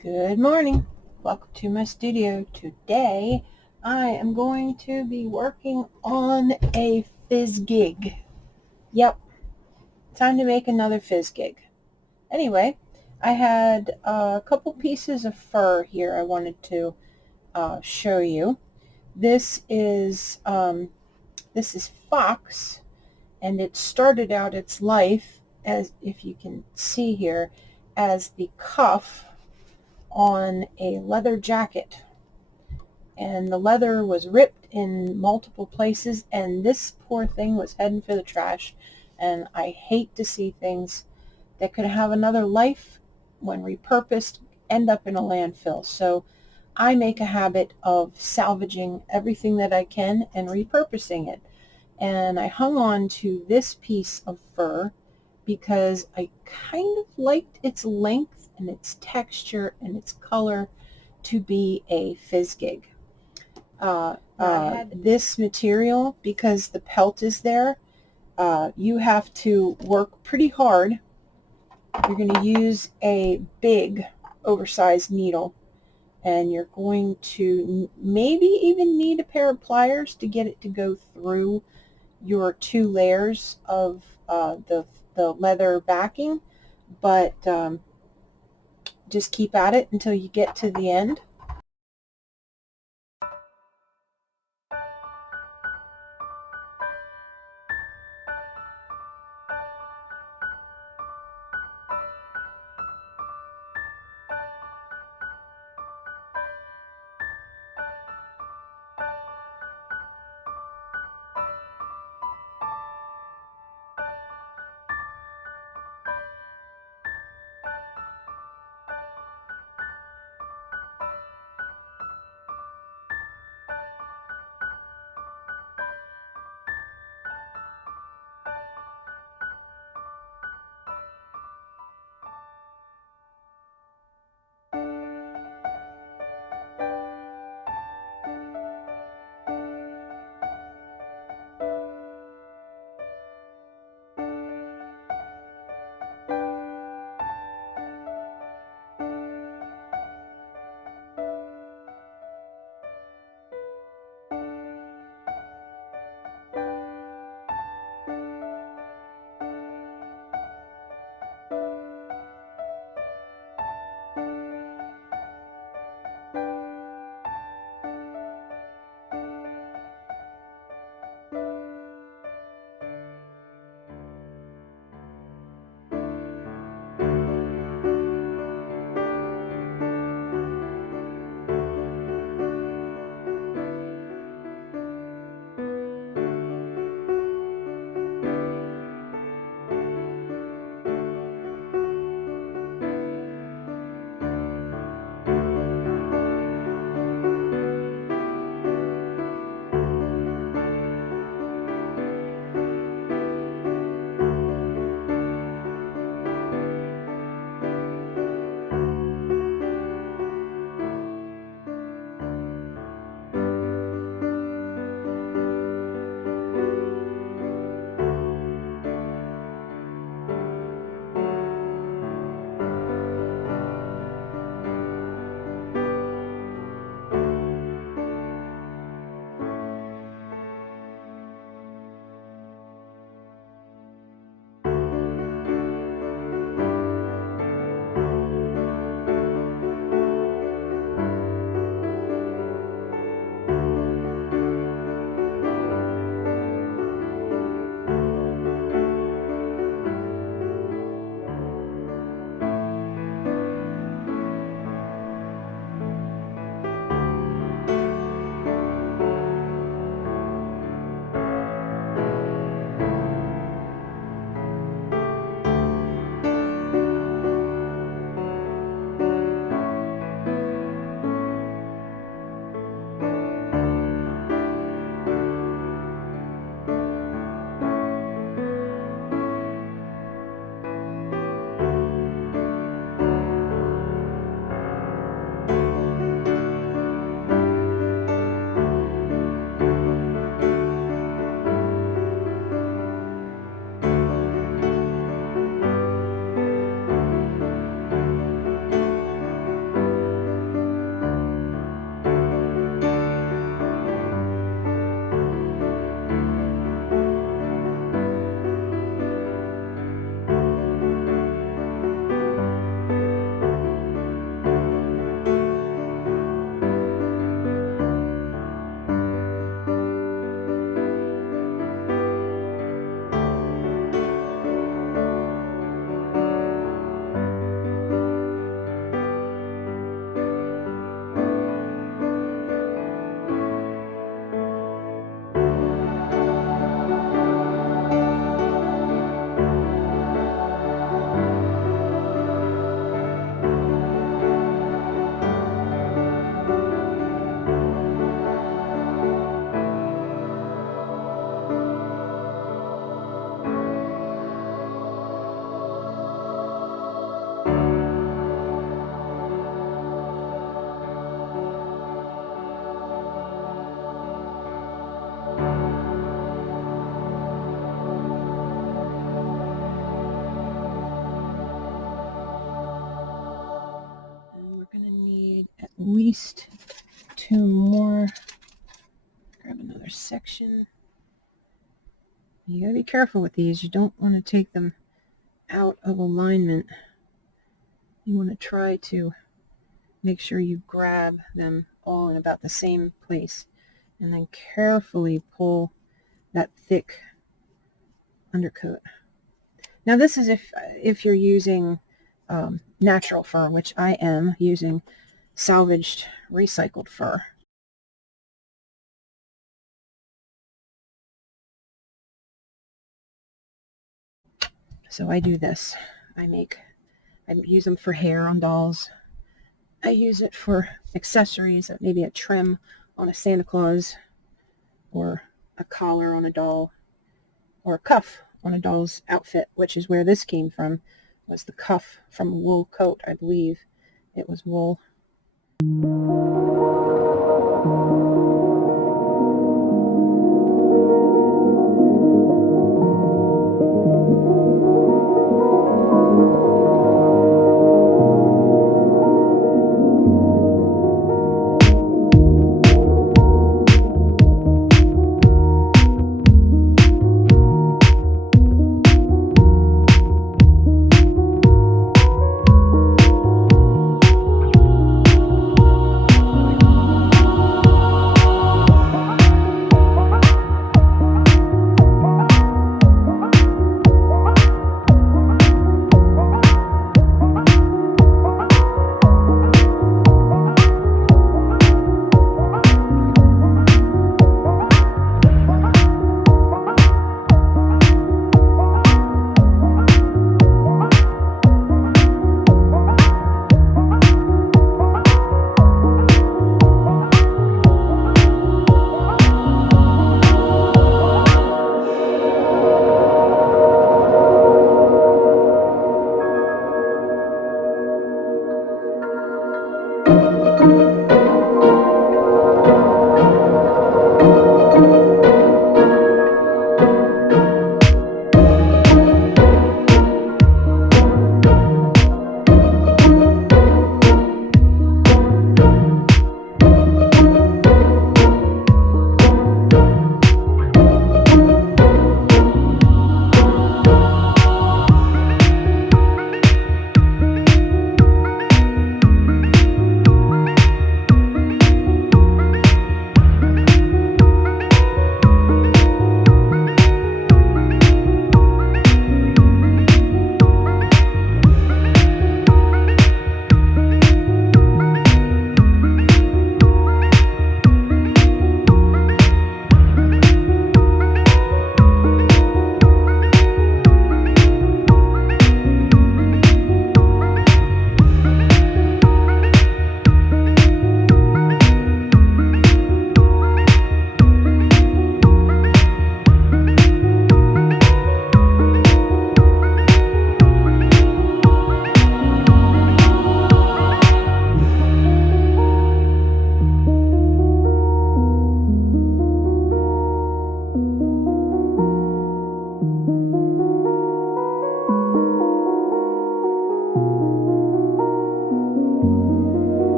Good morning. Welcome to my studio. Today I am going to be working on a Fizzgig. Yep, time to make another Fizzgig. Anyway, I had a couple pieces of fur here I wanted to show you. This is Fox, and it started out its life, as if you can see here, as the cuff on a leather jacket, and the leather was ripped in multiple places, and this poor thing was heading for the trash. And I hate to see things that could have another life, when repurposed, end up in a landfill. So I make a habit of salvaging everything that I can and repurposing it. And I hung on to this piece of fur because I kind of liked its length and its texture and its color to be a Fizzgig. This material, because the pelt is there, you have to work pretty hard. You're going to use a big oversized needle, and you're going to maybe even need a pair of pliers to get it to go through your two layers of the leather backing, but just keep at it until you get to the end. least 2 more. Grab another section. You gotta be careful with these. You don't want to take them out of alignment. You want to try to make sure you grab them all in about the same place, and then carefully pull that thick undercoat. Now this is if you're using natural fur, which I am using salvaged recycled fur. So I do this. I use them for hair on dolls. I use it for accessories, maybe a trim on a Santa Claus, or a collar on a doll, or a cuff on a doll's outfit, which is where this came from, was the cuff from a wool coat, I believe. It was wool.